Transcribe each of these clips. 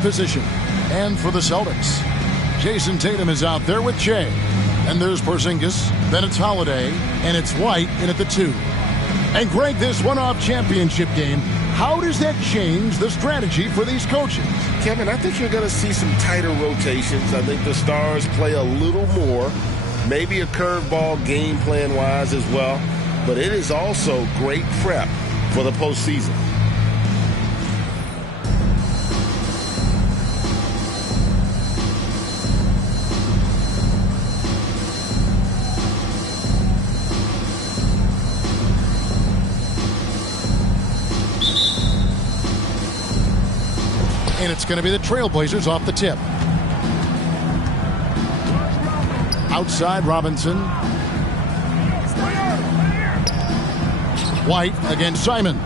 position. And for the Celtics, Jason Tatum is out there with Jay. And there's Porzingis, then it's Holiday, and it's White in at the 2. And Greg, this one-off championship game, how does that change the strategy for these coaches? Kevin, I think you're going to see some tighter rotations. I think the stars play a little more, maybe a curveball game plan-wise as well. But it is also great prep for the postseason. And it's going to be the Trailblazers off the tip. Outside Robinson. White against Simons.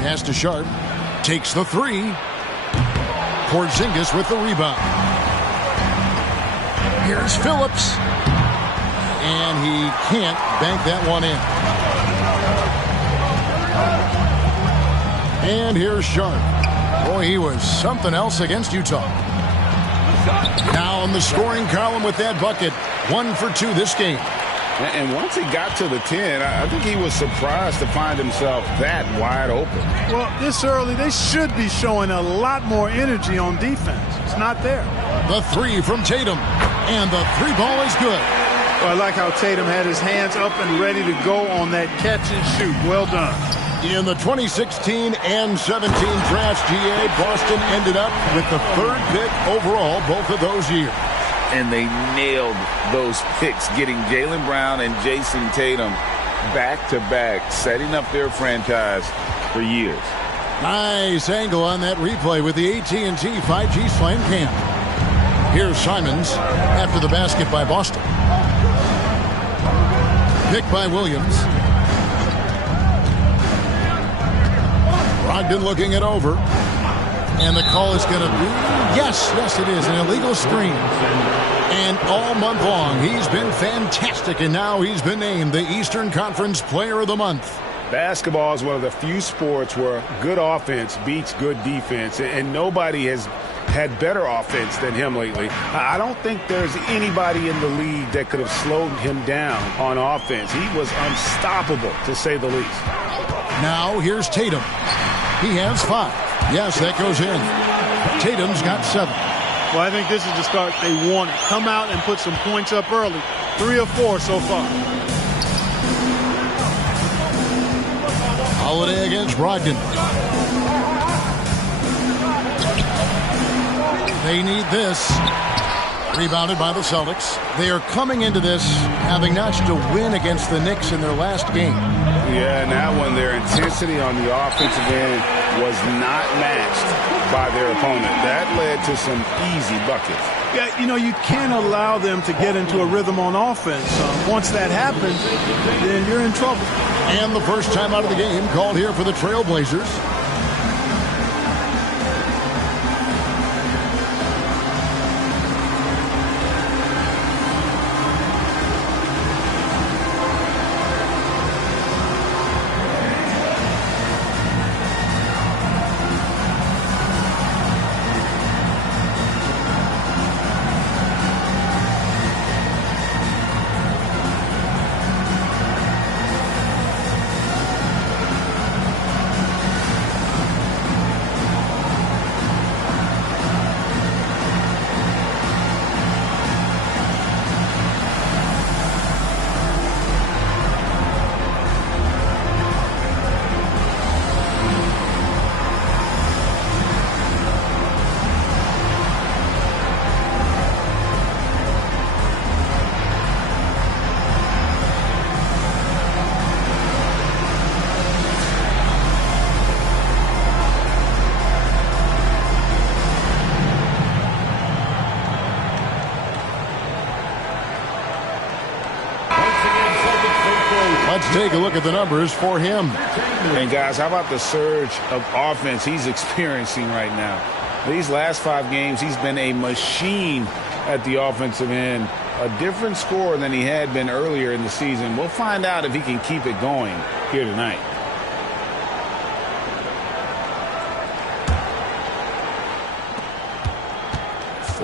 Pass to Sharp. Takes the 3. Porzingis with the rebound. Here's Phillips. And he can't bank that one in. And here's Sharp. Boy, he was something else against Utah. Now in the scoring column with that bucket. 1 for 2 this game. And once he got to the 10, I think he was surprised to find himself that wide open. Well, this early, they should be showing a lot more energy on defense. It's not there. The 3 from Tatum. And the 3 ball is good. Well, I like how Tatum had his hands up and ready to go on that catch and shoot. Well done. In the 2016 and 17 drafts, GA, Boston ended up with the 3rd pick overall both of those years. And they nailed those picks, getting Jaylen Brown and Jason Tatum back-to-back, setting up their franchise for years. Nice angle on that replay with the AT&T 5G Slam Cam. Here's Simons after the basket by Boston. Picked by Williams. Brogdon looking it over. And the call is going to be, yes, it is, an illegal screen. And all month long, he's been fantastic, and now he's been named the Eastern Conference Player of the Month. Basketball is one of the few sports where good offense beats good defense, and nobody has had better offense than him lately. I don't think there's anybody in the league that could have slowed him down on offense. He was unstoppable, to say the least. Now here's Tatum. He has 5. Yes, that goes in. Tatum's got 7. Well, I think this is the start they wanted. Come out and put some points up early. 3 or 4 so far. Holiday against Brogdon. They need this. Rebounded by the Celtics. They are coming into this having notched a win against the Knicks in their last game. Yeah, and that one, their intensity on the offensive end was not matched by their opponent. That led to some easy buckets. Yeah, you know, you can't allow them to get into a rhythm on offense. Once that happens, then you're in trouble. And the first time out of the game called here for the Trailblazers. Let's take a look at the numbers for him. And guys, how about the surge of offense he's experiencing right now? These last 5 games, he's been a machine at the offensive end. A different score than he had been earlier in the season. We'll find out if he can keep it going here tonight.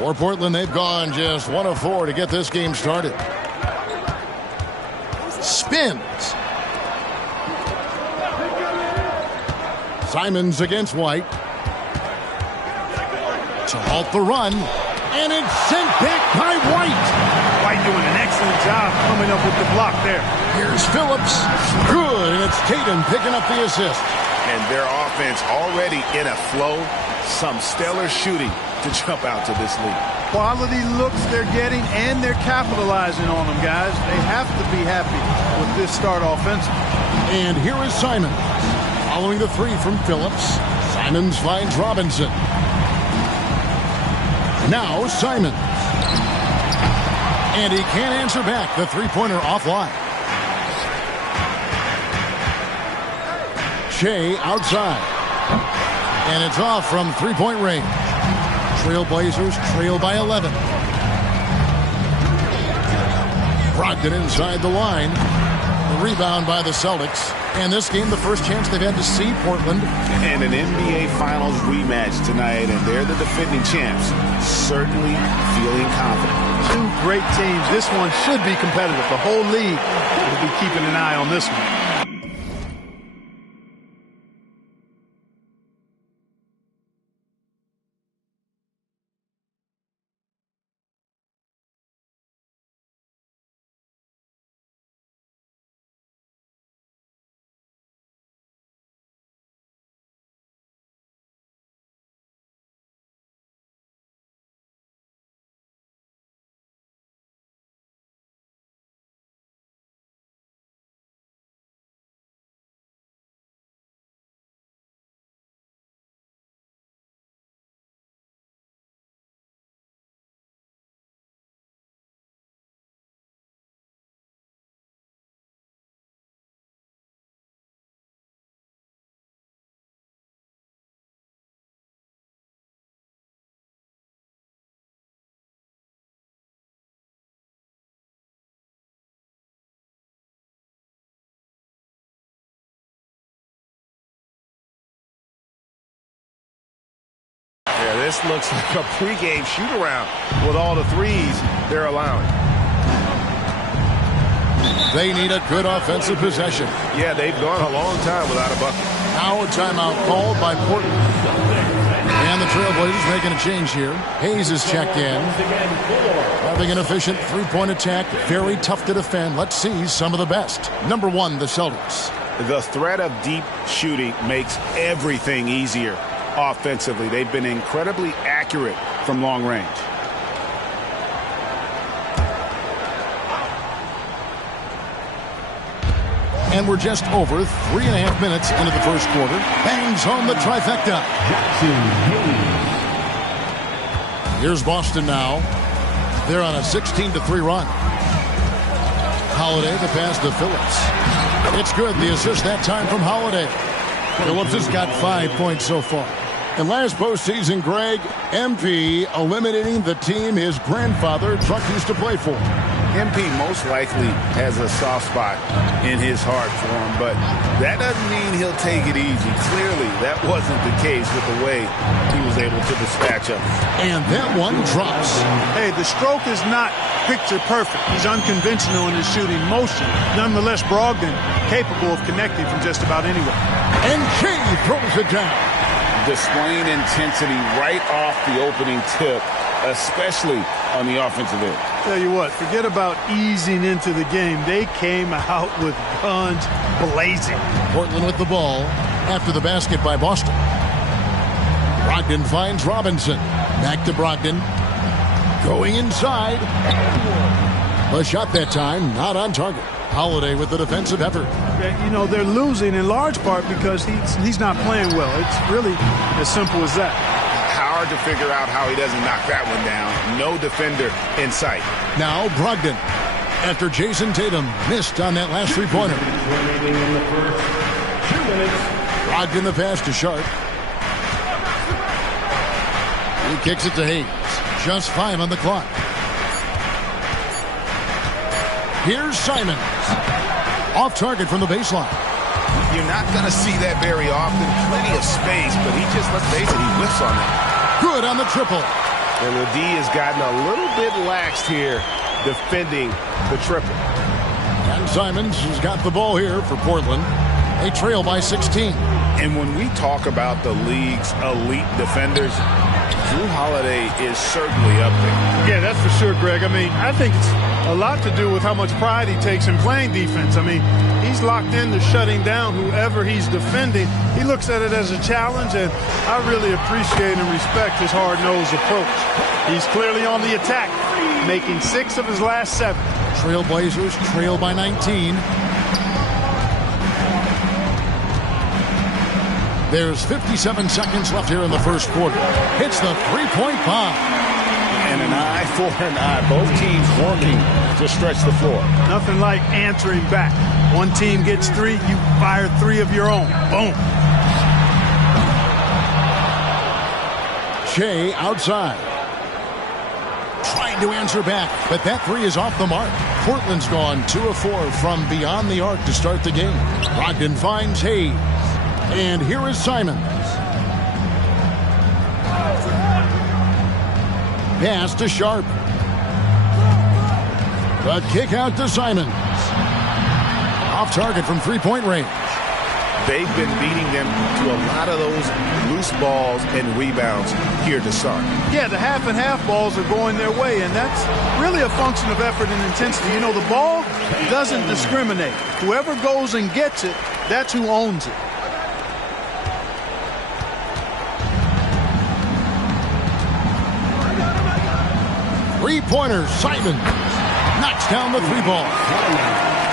For Portland, they've gone just 1 of 4 to get this game started. Spins. Simons against White. To halt the run. And it's sent back by White. White doing an excellent job coming up with the block there. Here's Phillips. Good, and it's Tatum picking up the assist. And their offense already in a flow. Some stellar shooting to jump out to this lead. Quality looks they're getting, and they're capitalizing on them, guys. They have to be happy with this start offensively. And here is Simon. Following the three from Phillips. Simons finds Robinson. Now Simon. And he can't answer back. The three-pointer offline. Shea outside. And it's off from three-point range. Trailblazers trail by 11. Brogdon inside the line. The rebound by the Celtics. And this game, the first chance they've had to see Portland. And an NBA Finals rematch tonight, and they're the defending champs. Certainly feeling confident. Two great teams. This one should be competitive. The whole league will be keeping an eye on this one. Yeah, this looks like a pregame shoot-around with all the threes they're allowing. They need a good offensive possession. Yeah, they've gone a long time without a bucket. Now a timeout called by Portland. And the Trailblazers making a change here. Hayes is checked in. Having an efficient three-point attack. Very tough to defend. Let's see some of the best. Number one, the Celtics. The threat of deep shooting makes everything easier offensively. They've been incredibly accurate from long range. And we're just over 3.5 minutes into the first quarter. Bangs home the trifecta. Here's Boston now. They're on a 16-3 run. Holiday the pass to Phillips. It's good. The assist that time from Holiday. Phillips has got 5 points so far. In last postseason, Greg, MP eliminating the team his grandfather Truck used to play for. MP most likely has a soft spot in his heart for him, but that doesn't mean he'll take it easy. Clearly, that wasn't the case with the way he was able to dispatch him. And that one drops. Hey, the stroke is not picture perfect. He's unconventional in his shooting motion. Nonetheless, Brogdon capable of connecting from just about anywhere. And Shea throws it down. Displaying intensity right off the opening tip, especially on the offensive end. Tell you what, forget about easing into the game. They came out with guns blazing. Portland with the ball after the basket by Boston. Brogdon finds Robinson. Back to Brogdon. Going inside. A shot that time, not on target. Holiday with the defensive effort. You know, they're losing in large part because he's not playing well. It's really as simple as that. Hard to figure out how he doesn't knock that one down. No defender in sight. Now Brogdon, after Jason Tatum missed on that last three-pointer. Brogdon the pass to Sharp. He kicks it to Hayes. Just 5 on the clock. Here's Simons. Off target from the baseline. You're not going to see that very often. Plenty of space, but he just, let's face it, he whiffs on that. Good on the triple. And the D has gotten a little bit laxed here defending the triple. And Simons has got the ball here for Portland. They trail by 16. And when we talk about the league's elite defenders, Drew Holiday is certainly up there. Yeah, that's for sure, Greg. I mean, I think it's a lot to do with how much pride he takes in playing defense. I mean, he's locked into shutting down whoever he's defending. He looks at it as a challenge, and I really appreciate and respect his hard-nosed approach. He's clearly on the attack, making 6 of his last 7. Trailblazers trail by 19. There's 57 seconds left here in the first quarter. Hits the three-point bomb. And an eye for an eye. Both teams working to stretch the floor. Nothing like answering back. One team gets 3, you fire 3 of your own. Boom. Shea outside. Trying to answer back, but that 3 is off the mark. Portland's gone 2 of 4 from beyond the arc to start the game. Brogdon finds Hayes. And here is Simons. Pass to Sharp. The kick out to Simons. Off target from three-point range. They've been beating them to a lot of those loose balls and rebounds here to start. Yeah, the half and half balls are going their way, and that's really a function of effort and intensity. You know, the ball doesn't discriminate. Whoever goes and gets it, that's who owns it. Three-pointer, Simons. Knocks down the 3-ball.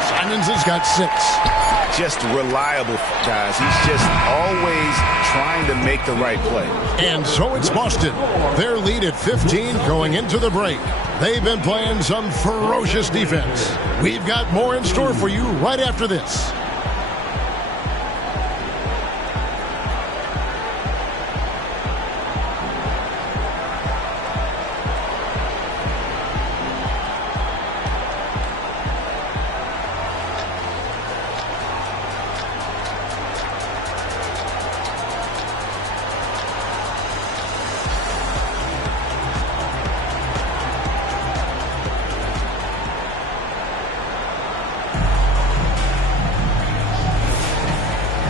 Simons has got 6. Just reliable, guys. He's just always trying to make the right play. And so it's Boston. Their lead at 15 going into the break. They've been playing some ferocious defense. We've got more in store for you right after this.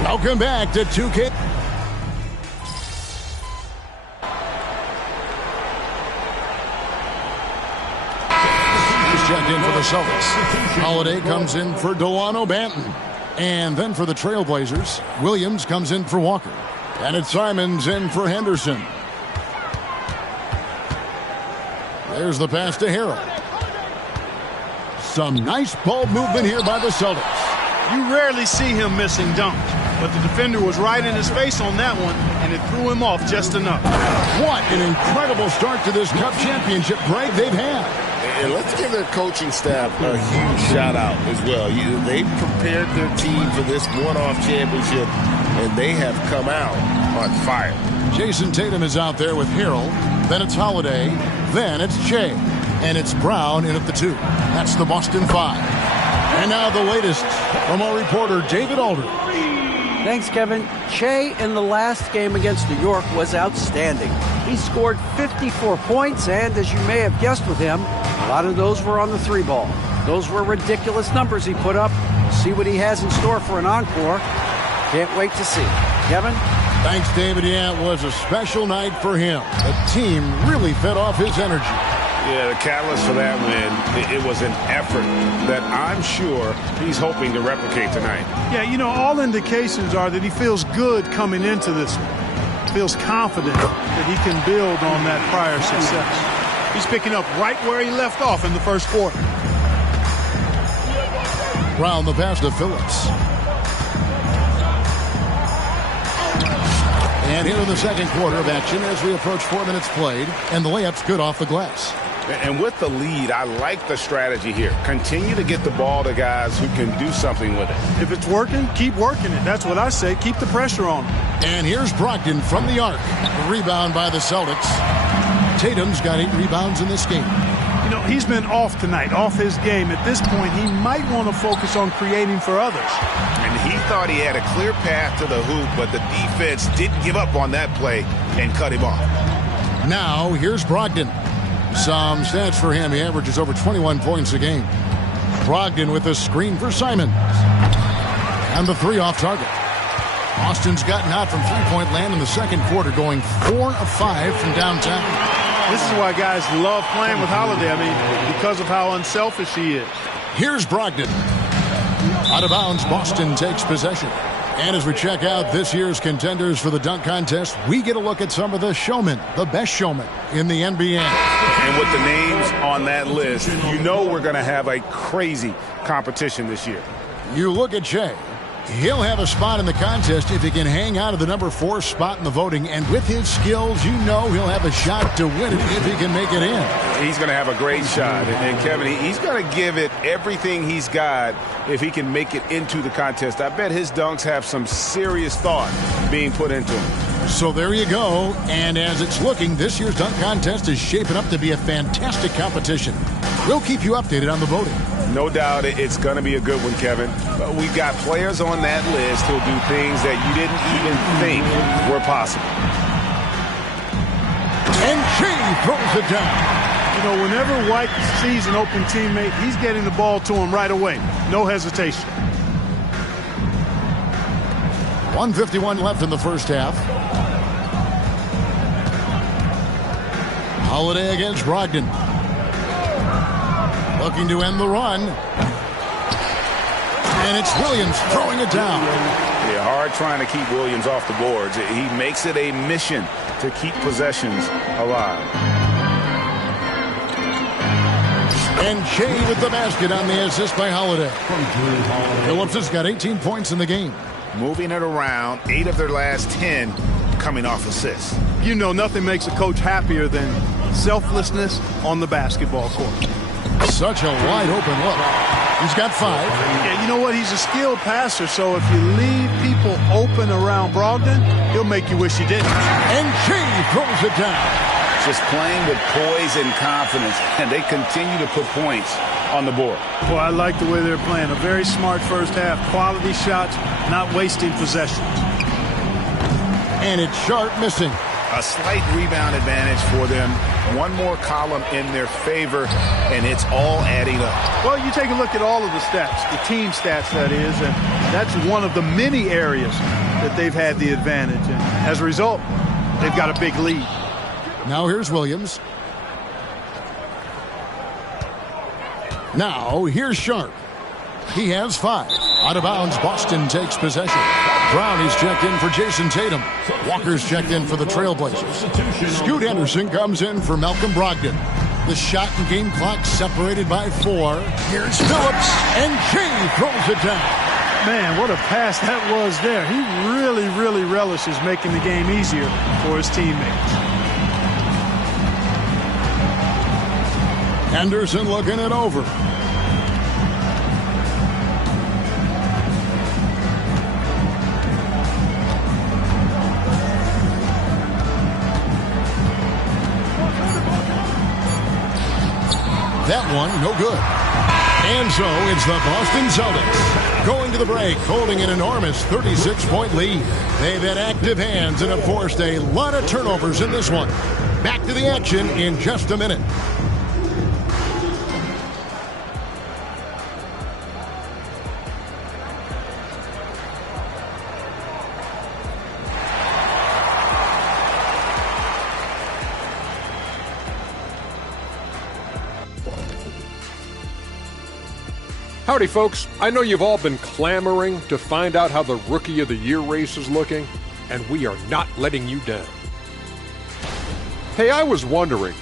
Welcome back to 2K. He's checked in for the Celtics. Holiday comes in for Delano Banton. And then for the Trailblazers, Williams comes in for Walker. And it's Simons in for Henderson. There's the pass to Harrell. Some nice ball movement here by the Celtics. You rarely see him missing dunks. But the defender was right in his face on that one, and it threw him off just enough. What an incredible start to this Cup championship break they've had. And let's give their coaching staff a huge shout-out as well. They've prepared their team for this one-off championship, and they have come out on fire. Jason Tatum is out there with Harrell. Then it's Holiday. Then it's Shea. And it's Brown in at the 2. That's the Boston 5. And now the latest from our reporter, David Alder. Thanks, Kevin. Shea in the last game against New York was outstanding. He scored 54 points, and as you may have guessed with him, a lot of those were on the 3-ball. Those were ridiculous numbers he put up. See what he has in store for an encore. Can't wait to see. Kevin? Thanks, David. Yeah, it was a special night for him. The team really fed off his energy. Yeah, the catalyst for that win, it was an effort that I'm sure he's hoping to replicate tonight. Yeah, you know, all indications are that he feels good coming into this one. Feels confident that he can build on that prior success. He's picking up right where he left off in the first quarter. Brown the pass to Phillips. And here in the second quarter of action as we approach 4 minutes played, and the layup's good off the glass. And with the lead, I like the strategy here. Continue to get the ball to guys who can do something with it. If it's working, keep working it. That's what I say. Keep the pressure on him. And here's Brogdon from the arc. Rebound by the Celtics. Tatum's got 8 rebounds in this game. You know, he's been off tonight, off his game. At this point, he might want to focus on creating for others. And he thought he had a clear path to the hoop, but the defense didn't give up on that play and cut him off. Now, here's Brogdon. Some stats for him. He averages over 21 points a game. Brogdon with a screen for Simons. And the three off target. Boston's gotten hot from three-point land in the second quarter, going 4 of 5 from downtown. This is why guys love playing with Holiday. I mean, because of how unselfish he is. Here's Brogdon. Out of bounds, Boston takes possession. And as we check out this year's contenders for the dunk contest, we get a look at some of the showmen, the best showmen in the NBA. And with the names on that list, you know we're going to have a crazy competition this year. You look at Shea. He'll have a spot in the contest if he can hang out of the number 4 spot in the voting. And with his skills, you know he'll have a shot to win it if he can make it in. He's going to have a great shot. And Kevin, he's going to give it everything he's got if he can make it into the contest. I bet his dunks have some serious thought being put into them. So there you go. And as it's looking, this year's dunk contest is shaping up to be a fantastic competition. We'll keep you updated on the voting. No doubt it's going to be a good one, Kevin. But we've got players on that list who'll do things that you didn't even think were possible. And she throws it down. You know, whenever White sees an open teammate, he's getting the ball to him right away. No hesitation. 1:51 left in the first half. Holiday against Brogdon. Looking to end the run. And it's Williams throwing it down. Yeah, hard trying to keep Williams off the boards. He makes it a mission to keep possessions alive. And Shea with the basket on the assist by Holiday. Phillips has got 18 points in the game. Moving it around, 8 of their last 10 coming off assists. You know, nothing makes a coach happier than selflessness on the basketball court. Such a wide open look. He's got 5. Yeah, you know what? He's a skilled passer, so if you leave people open around Brogdon, he'll make you wish you didn't. And Shea throws it down. Just playing with poise and confidence, and they continue to put points on the board. Well, I like the way they're playing. A very smart first half. Quality shots, not wasting possessions. And it's Sharp missing. A slight rebound advantage for them. One more column in their favor, and it's all adding up. Well, you take a look at all of the stats, the team stats, that is, and that's one of the many areas that they've had the advantage. And as a result, they've got a big lead. Now here's Williams. Now here's Sharp. He has 5. Out of bounds, Boston takes possession. Brownie's checked in for Jason Tatum. Walker's checked in for the Trailblazers. Scoot Henderson comes in for Malcolm Brogdon. The shot and game clock separated by 4. Here's Phillips, and Shea throws it down. Man, what a pass that was there. He really, really relishes making the game easier for his teammates. Henderson looking it over. That one, no good. And so it's the Boston Celtics going to the break, holding an enormous 36-point lead. They've had active hands and have forced a lot of turnovers in this one. Back to the action in just a minute. Howdy, folks. I know you've all been clamoring to find out how the Rookie of the Year race is looking, and we are not letting you down. Hey, I was wondering,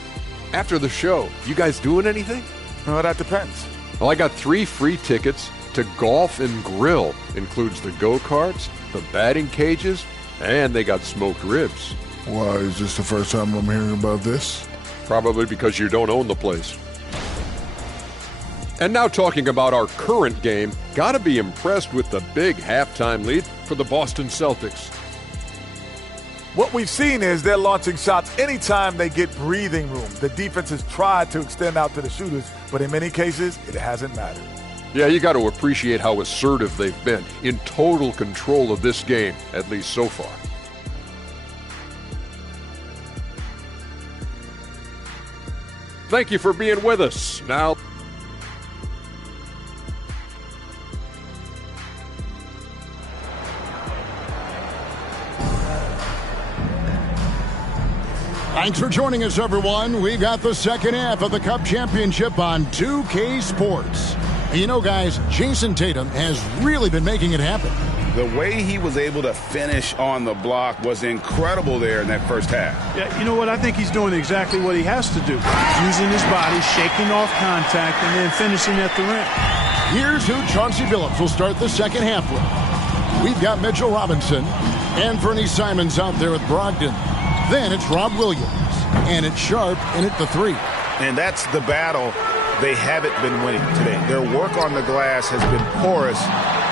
after the show, you guys doing anything? Well, that depends. Well, I got 3 free tickets to Golf and Grill. Includes the go-karts, the batting cages, and they got smoked ribs. Why, is this the first time I'm hearing about this? Probably because you don't own the place. And now talking about our current game, gotta be impressed with the big halftime lead for the Boston Celtics. What we've seen is they're launching shots anytime they get breathing room. The defense has tried to extend out to the shooters, but in many cases, it hasn't mattered. Yeah, you got to appreciate how assertive they've been, in total control of this game, at least so far. Thank you for being with us. Now, thanks for joining us, everyone. We got the second half of the Cup Championship on 2K Sports. You know, guys, Jason Tatum has really been making it happen. The way he was able to finish on the block was incredible there in that first half. Yeah, you know what? I think he's doing exactly what he has to do. Using his body, shaking off contact, and then finishing at the rim. Here's who Chauncey Billups will start the second half with. We've got Mitchell Robinson and Fernie Simons out there with Brogdon. Then it's Rob Williams, and it's Sharp in at the 3. And that's the battle they haven't been winning today. Their work on the glass has been porous,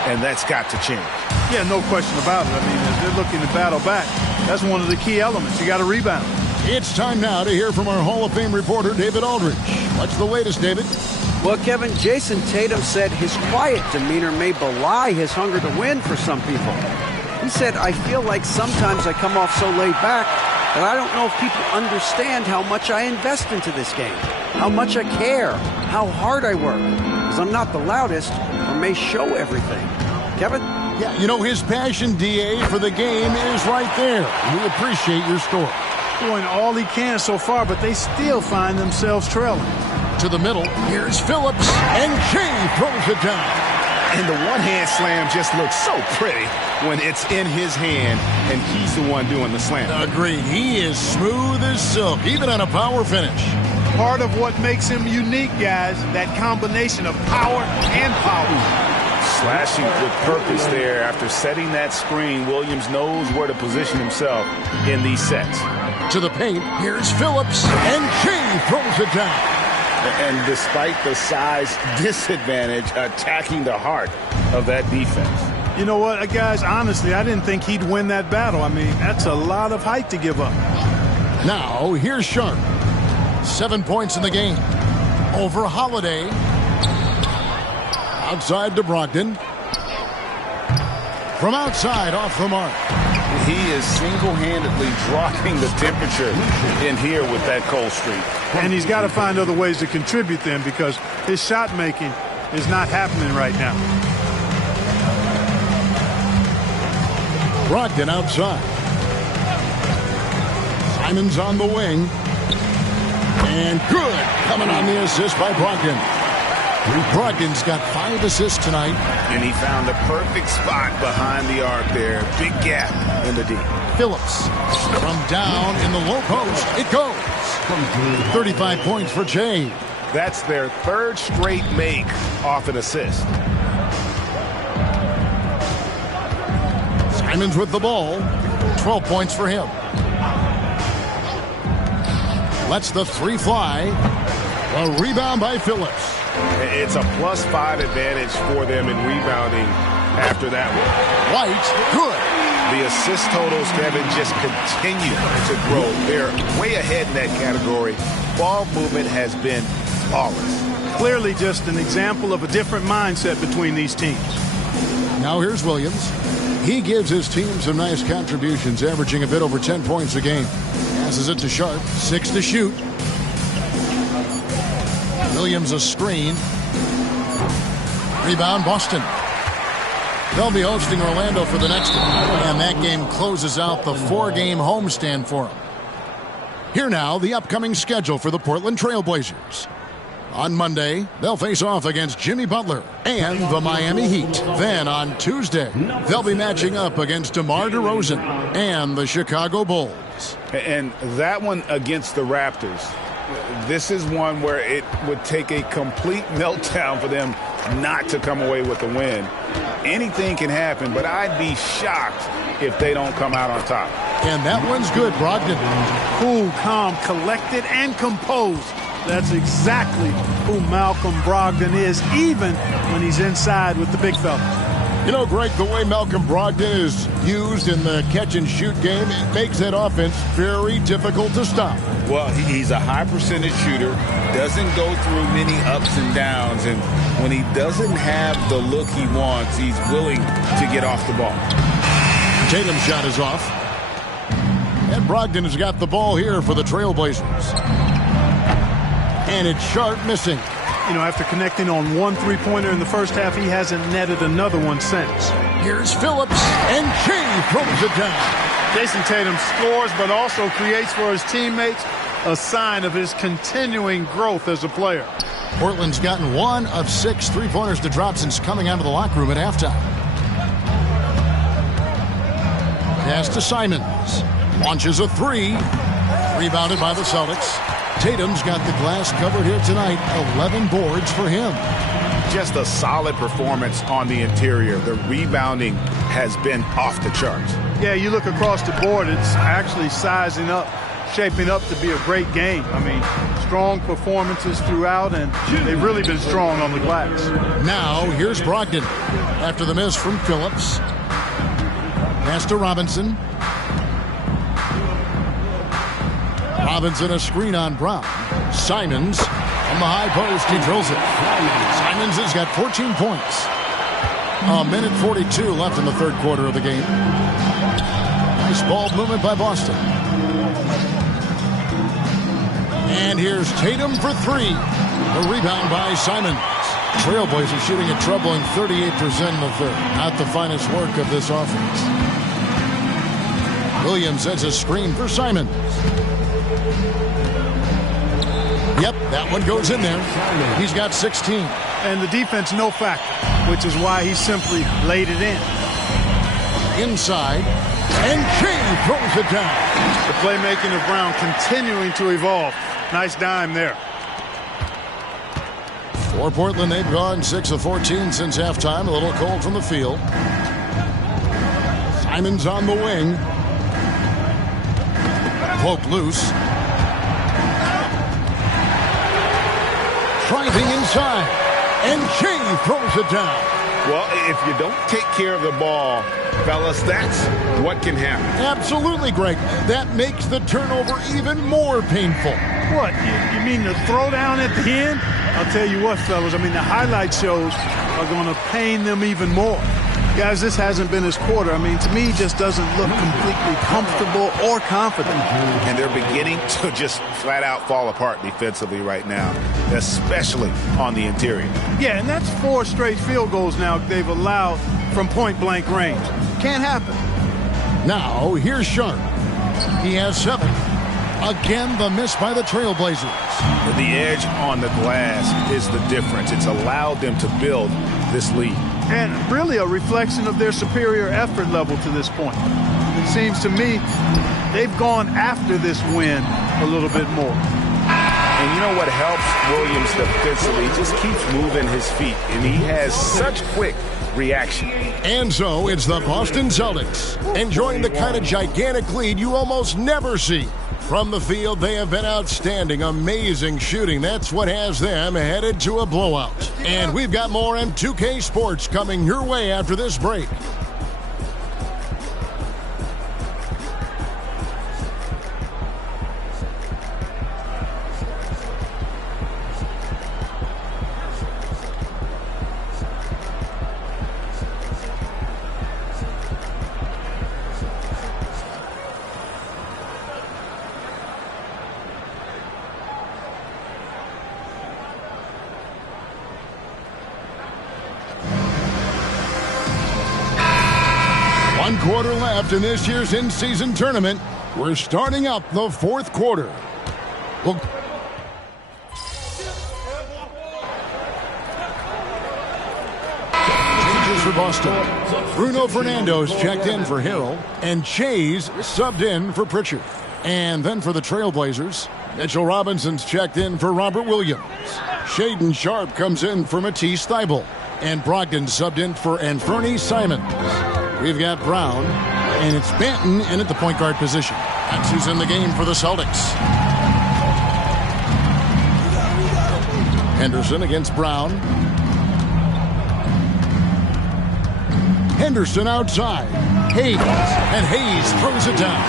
and that's got to change. Yeah, no question about it. I mean, as they're looking to battle back, that's one of the key elements. You got to rebound. It's time now to hear from our Hall of Fame reporter, David Aldridge. What's the latest, David? Well, Kevin, Jason Tatum said his quiet demeanor may belie his hunger to win for some people. He said, I feel like sometimes I come off so laid back that I don't know if people understand how much I invest into this game, how much I care, how hard I work, because I'm not the loudest or may show everything. Kevin? Yeah, you know, his passion, D.A., for the game is right there. We appreciate your story. Doing all he can so far, but they still find themselves trailing. To the middle, here's Phillips, and Shea throws it down. And the one-hand slam just looks so pretty when it's in his hand and he's the one doing the slam. Agreed. He is smooth as silk, even on a power finish. Part of what makes him unique, guys, that combination of power and power. Slashing with purpose there. After setting that screen, Williams knows where to position himself in these sets. To the paint, here's Phillips, and Shea throws it down. And despite the size disadvantage, attacking the heart of that defense. You know what, guys, honestly, I didn't think he'd win that battle. I mean, that's a lot of height to give up. Now, here's Sharp. 7 points in the game. Over Holiday. Outside to Brogdon. From outside, off the mark. He is single-handedly dropping the temperature in here with that cold streak. And he's got to find other ways to contribute then, because his shot making is not happening right now. Brogdon outside. Simons on the wing. And good. Coming on the assist by Brogdon. Brogdon's got 5 assists tonight. And he found the perfect spot behind the arc there. Big gap in the D. Phillips from down in the low post. It goes. 35 points for Jay. That's their 3rd straight make off an assist. Simons with the ball. 12 points for him. Lets the 3 fly. A rebound by Phillips. It's a +5 advantage for them in rebounding after that one. White, good. The assist totals, Kevin, just continue to grow. They're way ahead in that category. Ball movement has been flawless. Clearly just an example of a different mindset between these teams. Now here's Williams. He gives his team some nice contributions, averaging a bit over 10 points a game. Passes it to Sharp. 6 to shoot. Williams a screen. Rebound, Boston. They'll be hosting Orlando for the next one. And that game closes out the 4-game homestand for them. Here now, the upcoming schedule for the Portland Trail Blazers. On Monday, they'll face off against Jimmy Butler and the Miami Heat. Then on Tuesday, they'll be matching up against DeMar DeRozan and the Chicago Bulls. And that one against the Raptors, this is one where it would take a complete meltdown for them not to come away with the win. Anything can happen, but I'd be shocked if they don't come out on top. And that one's good, Brogdon. Cool, calm, collected, and composed. That's exactly who Malcolm Brogdon is, even when he's inside with the big fella. You know, Greg, the way Malcolm Brogdon is used in the catch-and-shoot game, it makes that offense very difficult to stop. Well, he's a high-percentage shooter, doesn't go through many ups and downs, and when he doesn't have the look he wants, he's willing to get off the ball. Tatum's shot is off. And Brogdon has got the ball here for the Trailblazers. And it's Sharp missing. You know, after connecting on one three-pointer in the first half, he hasn't netted another one since. Here's Phillips, and Shea throws it down. Jason Tatum scores, but also creates for his teammates a sign of his continuing growth as a player. Portland's gotten 1 of 6 three-pointers to drop since coming out of the locker room at halftime. Pass to Simons. Launches a 3. Rebounded by the Celtics. Tatum's got the glass covered here tonight. 11 boards for him. Just a solid performance on the interior. The rebounding has been off the charts. Yeah, you look across the board, it's actually sizing up, shaping up to be a great game. I mean, strong performances throughout, and they've really been strong on the glass. Now, here's Brogdon. After the miss from Phillips. Pass to Robinson. Robinson a screen on Brown. Simons on the high post. He drills it. Simons has got 14 points. A minute 42 left in the third quarter of the game. Nice ball movement by Boston. And here's Tatum for 3. The rebound by Simons. Trailblazers shooting a troubling 38% in the third. Not the finest work of this offense. Williams sets a screen for Simons. Yep, that one goes in there. He's got 16. And the defense no factor, which is why he simply laid it in. Inside, and Shea throws it down. The playmaking of Brown continuing to evolve. Nice dime there. For Portland, they've gone 6 of 14 since halftime. A little cold from the field. Simons on the wing. Poked loose. Driving inside. And Shea throws it down. Well, if you don't take care of the ball, fellas, that's what can happen. Absolutely, Greg. That makes the turnover even more painful. What? You mean the throwdown at the end? I'll tell you what, fellas. I mean, the highlight shows are going to pain them even more. Guys, this hasn't been his quarter. I mean, to me, he just doesn't look completely comfortable or confident. And they're beginning to just flat out fall apart defensively right now, especially on the interior. Yeah, and that's 4 straight field goals now they've allowed from point-blank range. Can't happen. Now, here's Sharp. He has 7. Again, the miss by the Trailblazers. The edge on the glass is the difference. It's allowed them to build this lead. And really a reflection of their superior effort level to this point. It seems to me they've gone after this win a little bit more. And you know what helps Williams defensively? He just keeps moving his feet, and he has such quick reaction. And so it's the Boston Celtics enjoying the kind of gigantic lead you almost never see. From the field, they have been outstanding. Amazing shooting. That's what has them headed to a blowout. And we've got more M2K Sports coming your way after this break. One quarter left in this year's in-season tournament. We're starting up the fourth quarter. Changes for Boston. Bruno Fernando's checked in for Harrell, and Chase subbed in for Pritchard. And then for the Trailblazers, Mitchell Robinson's checked in for Robert Williams. Shaedon Sharp comes in for Matisse Thybulle, and Brogdon subbed in for Anthony Simons. We've got Brown, and it's Banton in at the point guard position. That's who's in the game for the Celtics. Henderson against Brown. Henderson outside. Hayes, and Hayes throws it down.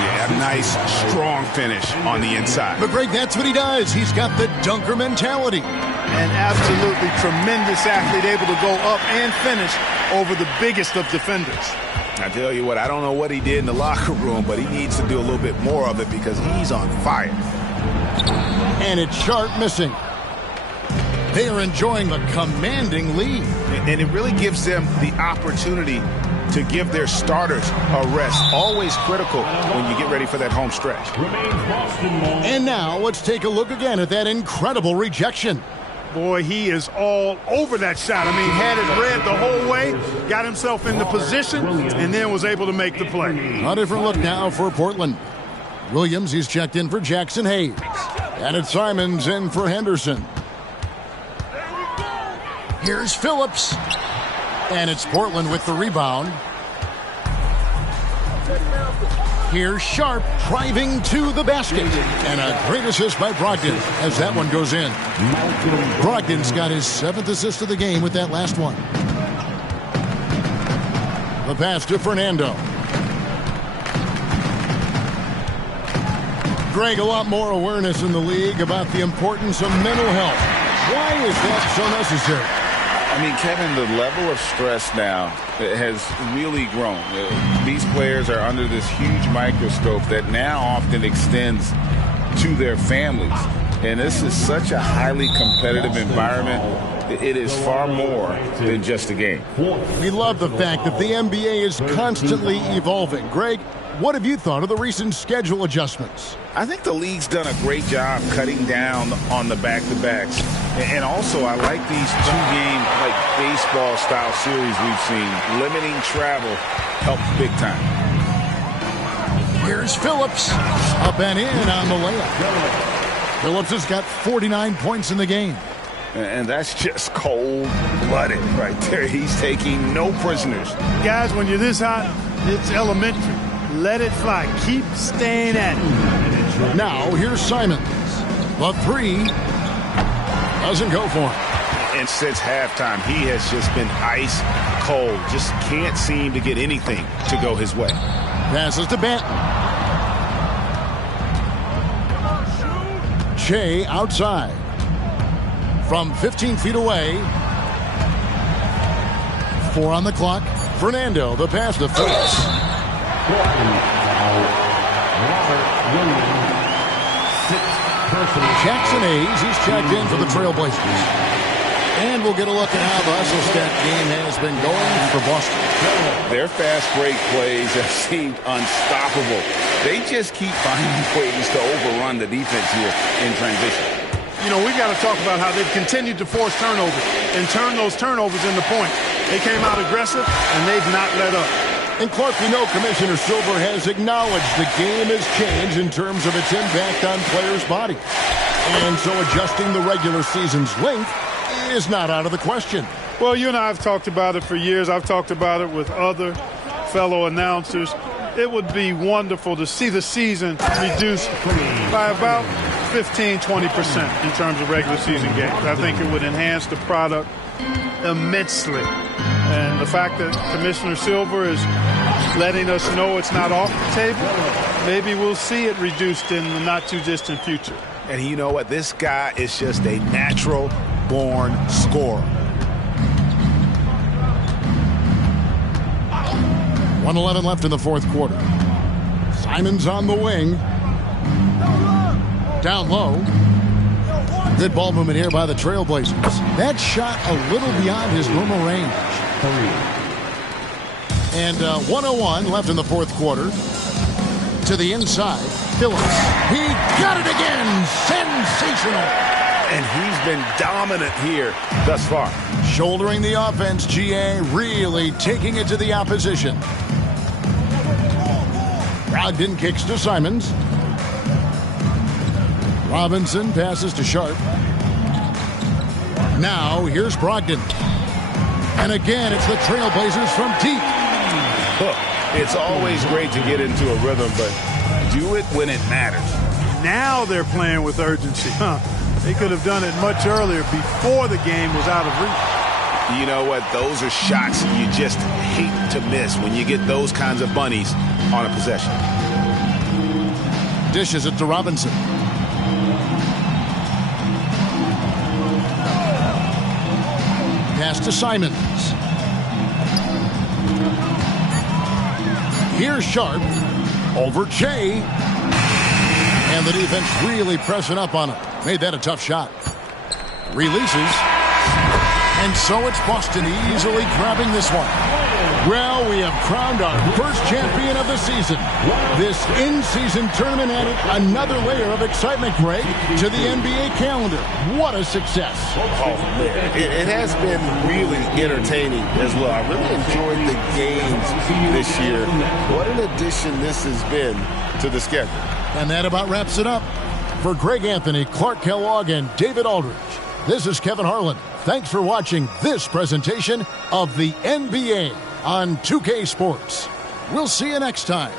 Yeah, nice, strong finish on the inside. But Greg, that's what he does. He's got the dunker mentality. An absolutely tremendous athlete, able to go up and finish over the biggest of defenders. I tell you what, I don't know what he did in the locker room, but he needs to do a little bit more of it because he's on fire. And it's Sharp missing. They are enjoying the commanding lead. And it really gives them the opportunity to give their starters a rest. Always critical when you get ready for that home stretch. And now let's take a look again at that incredible rejection. Boy, he is all over that shot. I mean, had it read the whole way, got himself in the position, and then was able to make the play. A different look now for Portland. Williams, he's checked in for Jackson Hayes. And it's Simons in for Henderson. Here's Phillips. And it's Portland with the rebound. Here's Sharp driving to the basket. And a great assist by Brogdon as that one goes in. Brogdon's got his 7th assist of the game with that last one. The pass to Fernando. Greg, a lot more awareness in the league about the importance of mental health. Why is that so necessary? I mean, Kevin, the level of stress now has really grown. These players are under this huge microscope that now often extends to their families. And this is such a highly competitive environment. It is far more than just a game. We love the fact that the NBA is constantly evolving. Greg, what have you thought of the recent schedule adjustments? I think the league's done a great job cutting down on the back-to-backs. And also, I like these two-game, like, baseball-style series we've seen. Limiting travel helps big time. Here's Phillips. Up and in on the layup. Phillips has got 49 points in the game. And that's just cold-blooded right there. He's taking no prisoners. Guys, when you're this hot, it's elementary. Let it fly. Keep staying at it. Now, here's Simons. The three doesn't go for him. And since halftime, he has just been ice cold. Just can't seem to get anything to go his way. Passes to Benton. Shea outside. From 15 feet away. 4 on the clock. Fernando, the pass to Phillips. Jackson Hayes, he's checked in for the Trailblazers. And we'll get a look at how the hustle stat game has been going for Boston. Their fast break plays have seemed unstoppable. They just keep finding ways to overrun the defense here in transition. You know, we got to talk about how they've continued to force turnovers and turn those turnovers into points. They came out aggressive, and they've not let up. And Clark, we know Commissioner Silver has acknowledged the game has changed in terms of its impact on players' bodies. And so adjusting the regular season's length is not out of the question. Well, you and I have talked about it for years. I've talked about it with other fellow announcers. It would be wonderful to see the season reduced by about 15-20% in terms of regular season games. I think it would enhance the product immensely. And the fact that Commissioner Silver is letting us know it's not off the table, maybe we'll see it reduced in the not-too-distant future. And you know what? This guy is just a natural-born scorer. 1:11 left in the fourth quarter. Simons on the wing. Down low. Good ball movement here by the Trailblazers. That shot a little beyond his normal range. And 1:01 left in the fourth quarter. To the inside, Phillips. He got it again. Sensational. And he's been dominant here thus far. Shouldering the offense, GA really taking it to the opposition. Brogdon kicks to Simons. Robinson passes to Sharp. Now here's Brogdon. And again, it's the Trailblazers from deep. Look, it's always great to get into a rhythm, but do it when it matters. Now they're playing with urgency. They could have done it much earlier before the game was out of reach. You know what? Those are shots you just hate to miss when you get those kinds of bunnies on a possession. Dishes it to Robinson. Pass to Simons. Here's Sharp over Shea. And the the defense really pressing up on him. Made that a tough shot. Releases. And so it's Boston easily grabbing this one. Well, we have crowned our first champion of the season. This in-season tournament added another layer of excitement, Greg, to the NBA calendar. What a success. Oh, man. It has been really entertaining as well. I really enjoyed the games this year. What an addition this has been to the schedule. And that about wraps it up. For Greg Anthony, Clark Kellogg, and David Aldridge, this is Kevin Harlan. Thanks for watching this presentation of the NBA on 2K Sports. We'll see you next time.